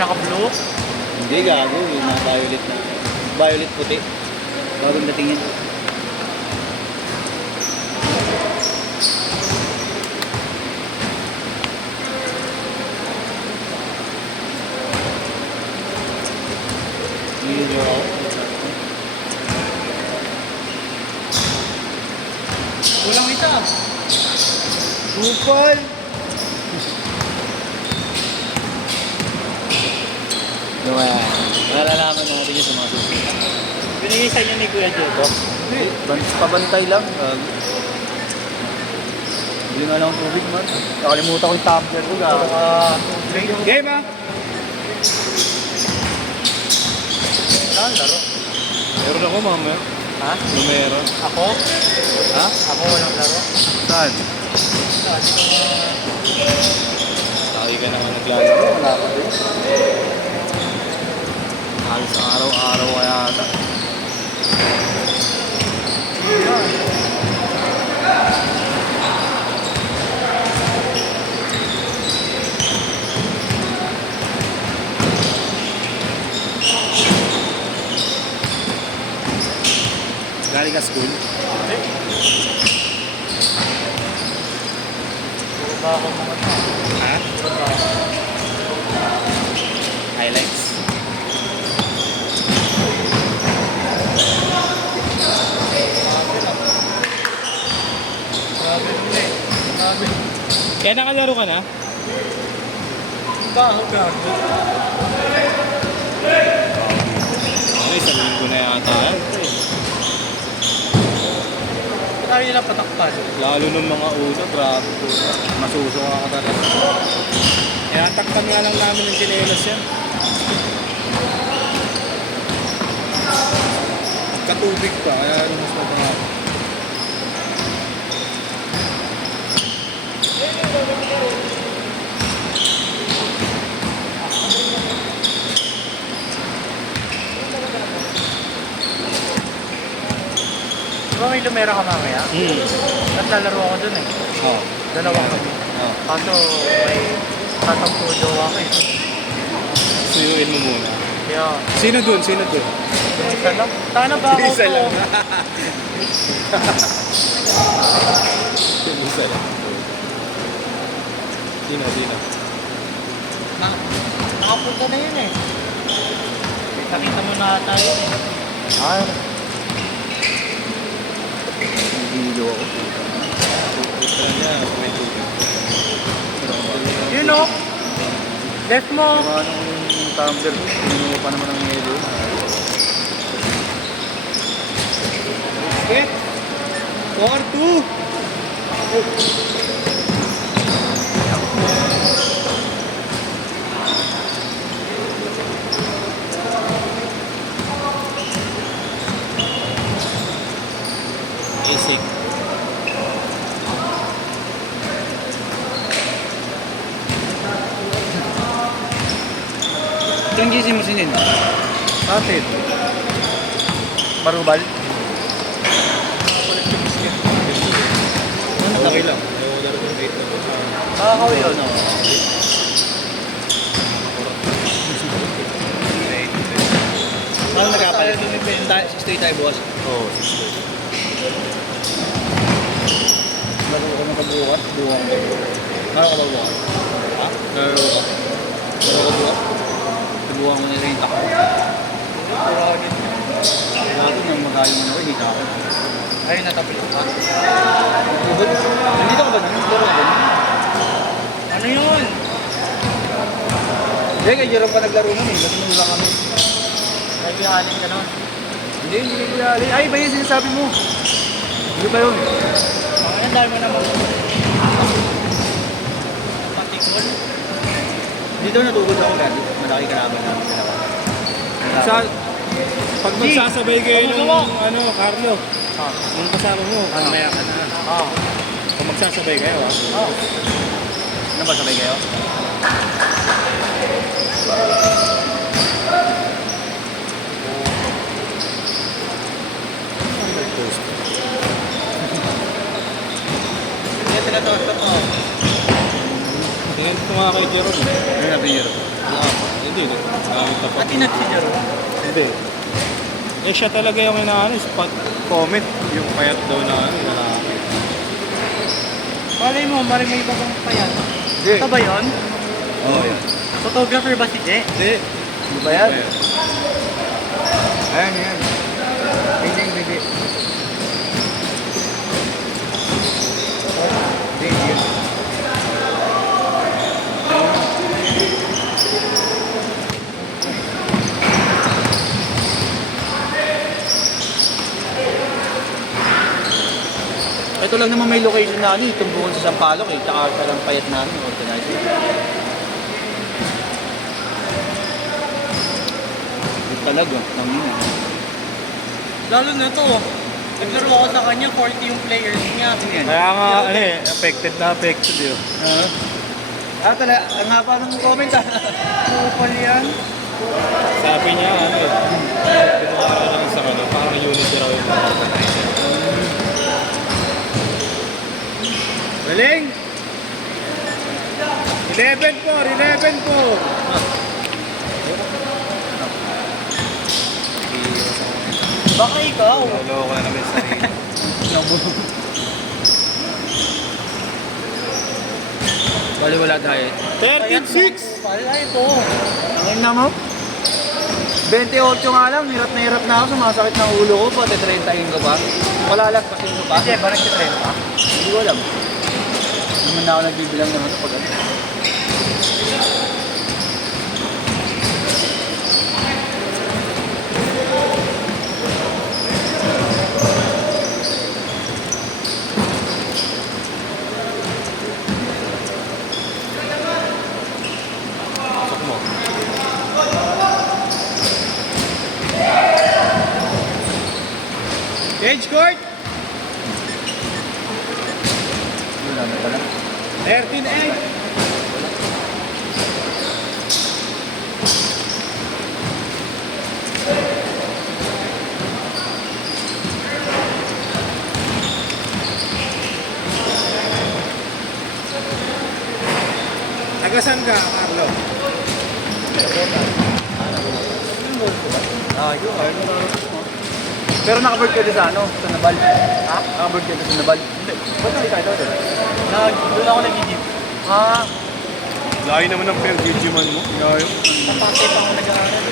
naka-blue? Hindi, gago. Yung mga violet na. Violet puti. Bagong datingin. Kulang isa. Kupal! Malalaman natin yun sa mga susunod. Binigay sa inyo ni Kuya Diego. Pabantay lang. Hindi nga lang ang tubig man. Nakalimutan ko yung tumbler ko. Game ah! Wala, laro. Meron ako mamaya. Ha? Numero. Ako? Ha? Ako walang laro. Saan? Lagi ka naman naglalaro. Wala ka din. Halos araw-araw kaya ata. Galing ka school? Puro ba ako mga ito? Ha? Puro ba ako? Highlights. Grabe nila eh. Grabe. Kaya nakalaro ka na? Ang baho gago. Ano, isang linggo na yata yan. Tayo nila patakpan. Lalo ng mga uso, grabe po. Masusuka ka talaga. Kaya takpan nga lang namin ng chinelas yan. Katubig pa, kaya mas mabangat. Diba may lumera ka mamaya? At lalaro ako dun eh. Oo. Dalawang kami. Oo. Kaso may tatampo jowa ko eh. Suyuin mo muna. Kaya Sino dun? Sino dun? yung isa lang. Tana ba ako Isa to? lang. Isa lang. Sino? Nakapunta na yun eh. Nakita mo na tayo eh. Ah. Nagigilo ako. Puputra niya, may tubig. Yun o. Left mo. Yung anong tumbler, pinuno pa naman ng melo. Okay. 4-2! Easy. Ito ang gising mo sinin? Bakit? Marubal? Ano okay lang? Makakaw yun. Ano nagkapalit? Tayo, stay tayo boss. Oo, 6 Laro ko na kabukas, buwang ko. Laro ka ba bukas? Ha? Laro ka? Laro ka bukas? Kabuwang mo nila yung takbo. Lalo nang magayo mo na ako, hindi ka ako. Ayun, natapos pa. Nandito ka ba nun? Laro ka ba nun? Ano yun? Hindi, kay Jerome pa naglaro nun eh. Nasunod lang kami. Nag-ihalin ka nun. Hindi nangyayari. Ay, ba yung sinasabi mo? Hindi ba yun? Ang dami mo naman. Patikol. Dito natugod ako dati. Malaki kalaban namin sa laban. Pag magsasabay kayo ng ano, Carlo, Ah. nung kasama mo, mamaya ka na. Ah. Kung magsasabay kayo, Ah. Ano ba sabay kayo? Hindi tinatawag ko. tingin ko nga kay Jerome. Ano na piniro? Hindi, din eh. Gamit na At tinagsilaro. Hindi. Eh siya talaga yung inaano, spot comment. Yung payat daw na ano, na Malay mo, maring may iba pang pa yan. Hindi. Ito ba yun? Oo, yan. Photographer ba si Je? Hindi. Ano ba yan? Ayan, yan. Hindi, hindi. Hindi, yun. Ito lang naman may location na ano, itong bukod sa Sampaloc eh, tsaka sa lang payat namin, organizer. Ito talaga, tangina. Lalo na to. Naglaro ako sa kanya, 40 yung players niya. Yan. Kaya nga, ano eh, affected na affected yun. Talaga, ang haba ng comment ah. Kupal yan. Sabi niya, ano eh, pinawara lang sa ano, parang unit raw yung mga organizer. Galing! 11 Baka ikaw. Lolo ko na namin sa sarili. Bali wala tayo. 13-6! Pala ito. Ang ina mo? 28 nga lang, hirap na ako, sumasakit ng ulo ko, pati 30 ko pa. Wala lang, kasi ko pa. Kasi ba nagtitrend pa? Hindi ko alam. Naman na ako nagbibilang ng ano pag ano. Pasok mo. Edge court! Wala na pala. 13-8! Tagasan ka, Carlo? Yun. Pero nakabird ka din sa ano, sa Nabal. Ha? Nakabird ka din sa Nabal. Hindi. Ba't nakita ito? Doon ako nag-jeep. Ah, Layo naman ng per video man mo. Layo. Napasay pa ako nag-aaral.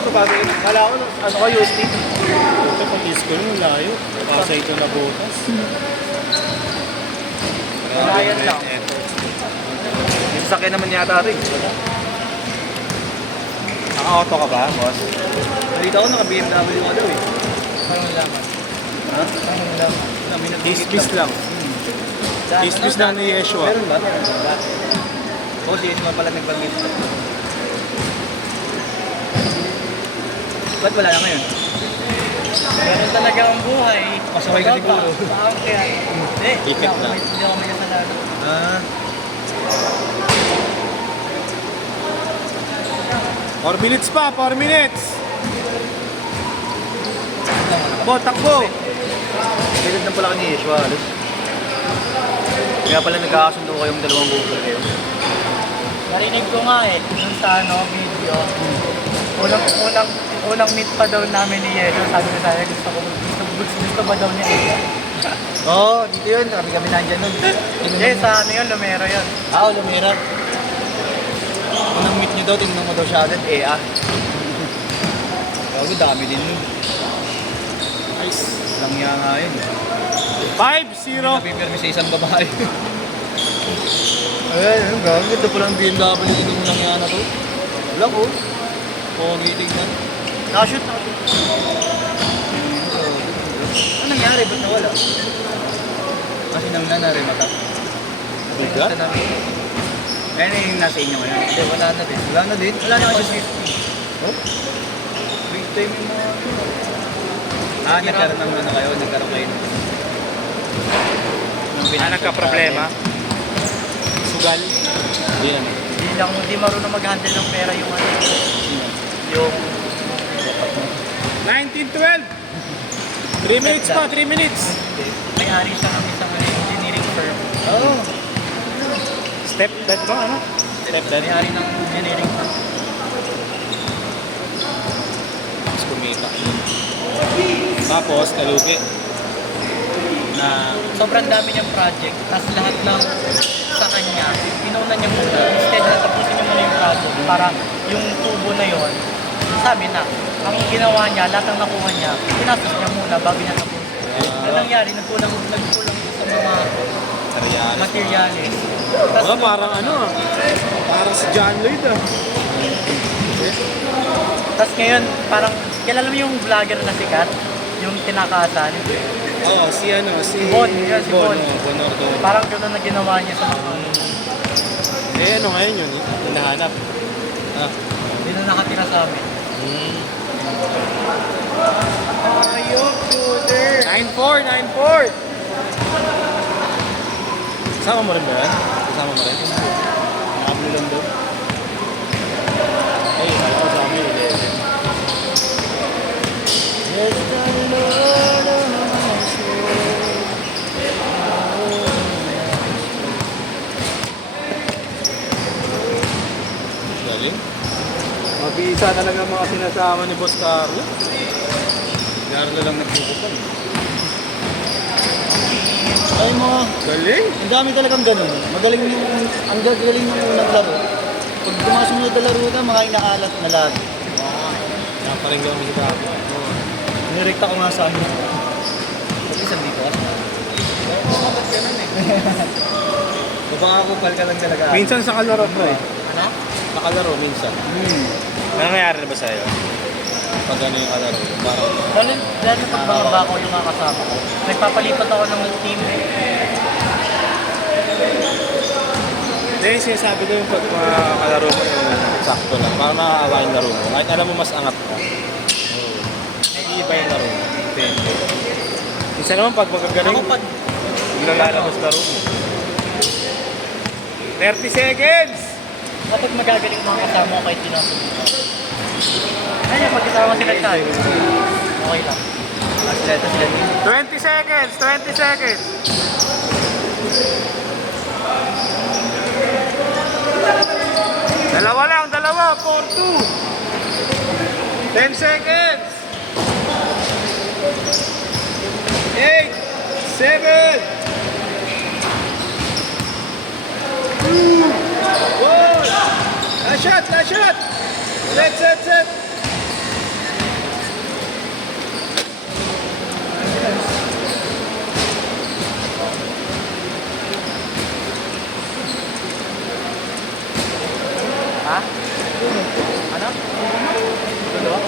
ito bagay. Kala ko, ano ka, UST? Ito pag disco nung layo. Pasa ito na butas. Layan lang. Yung sasakyan naman yata rin. Naka-auto ka ba, boss? Nalita ko, naka-BMW ka daw eh. Parang nalaman. Ha? Parang nalaman. Kami Kiss-kiss lang. Kiss-kiss lang ni Yeshua. Meron ba? Meron ba? Oo, si Yeshua pala nagpag-gift. Ba't wala na ngayon? Meron talaga ang buhay. Pasaway ka siguro. Saan kaya? Hindi. Ticket lang. Hindi ako may kasalanan. Ah, 4 minutes pa, 4 minutes! Takbo, takbo! ganyan lang pala ka ni Yeshua, alos. Kaya pala nagkakasundo kayong dalawang Google kayo. Narinig ko nga eh, dun sa ano, video. Unang meet pa daw namin ni Yelo. Sabi ko sa akin, gusto ba daw niya Ella? Oo, dito yun. Kami nandyan nun. Hindi, sa ano yun, Lumero yun. Lumira. Unang meet niyo daw, tingnan mo daw siya agad. Bago, dami din nun. Nice. Lang niya nga yun. 5-0. Napipirmi sa isang babae. Ayan, ang gagawin. Ito palang BMW nung lang yan na to. Wala ko. Pogi tingnan. Nakashoot. Ano nangyari? Ba't nawala? Kasi nang nanari mata. Bigat? Ayan yung nasa inyo ngayon. Hindi, wala na din. Wala na din? Wala na kasi 50. Oh? Big time yung mga... nagkaroon ng ano kayo? Nagkaroon kayo ng... Nagka-problema? Sugal? Hindi naman. Hindi marunong mag-handle ng pera yung ano. Yung... 19-12! 3 minutes pa, 3 minutes! May-ari siya ng isang engineering firm. Oo. Step that ba, ano? May-ari ng engineering firm. kumita. Tapos, nalugi. Na sobrang dami niyang project, tapos lahat lang sa kanya, inuna niya muna. Instead na tapusin niya muna yung project para yung tubo na yon, sabi na, ang ginawa niya, lahat ng nakuha niya, pinastos niya muna bago niya tapusin. Ano nangyari? Nagkulang sa mga Sariyales. materials. Wala, parang ano ah. Parang si John Lloyd ah. Tapos ngayon, parang, kilala mo yung vlogger na sikat? Yung tinakasan? Oo, si ano, si... Bon, yun, si Bon. Bon Ordonez. Parang gano'n na ginawa niya sa mga Eh, ano ngayon yun? Hinahanap. Ah. hindi na nakatira sa amin. Ayok, shooter! 9-4, 9-4! Kasama mo rin ba yan? Kasama mo rin? Nakabili lang doon. Eh, kala ko sa amin. Yes, the Lord of my soul. Galing. Mabisa talaga mga sinasama ni Boss Carlo. Carlo lang nagpupupan. Ay mo, Galing. ang dami talagang ganun. Magaling yung, ang gagaling ng unang laro. Pag sumunod na laro ka, mga inaalat na lagi. Naparinggan mo si Carlo. Nirekta ko nga sa akin. Kasi isang dito kasi. Kupal ka lang talaga. Minsan sa kalaro mo eh. Ano? Sa kalaro, minsan. May nangyayari na ba sa'yo? Pag ano yung kalaro? Parang Lalo pag bababa ko yung mga kasama ko, nagpapalipat ako ng team. hindi, sinasabi ko yung pag mga kalaro mo yung sakto lang. Parang nakakaawa yung laro mo. Kahit alam mo mas angat ka. Hindi iba yung laro mo. Depende. Minsan naman pag magagaling, Ako pag biglang lalabas laro mo. 30 seconds! kapag magagaling mga kasama ko kahit tinapunta. Ayun, pag kasama sila tayo, okay lang. Atleta sila din. 20 seconds! 20 seconds! Dalawa lang, dalawa. 4-2. 10 seconds. 8, 7, 2, 1. Last shot, last shot. Set. Ha? Ano? Dalawa?